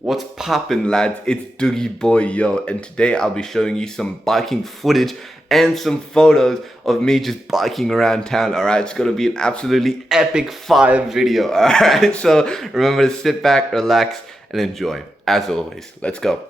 What's poppin', lads? It's Doogie Boy, yo, and today I'll be showing you some biking footage and some photos of me just biking around town, alright? It's gonna be an absolutely epic fire video, alright? So remember to sit back, relax, and enjoy. As always, let's go.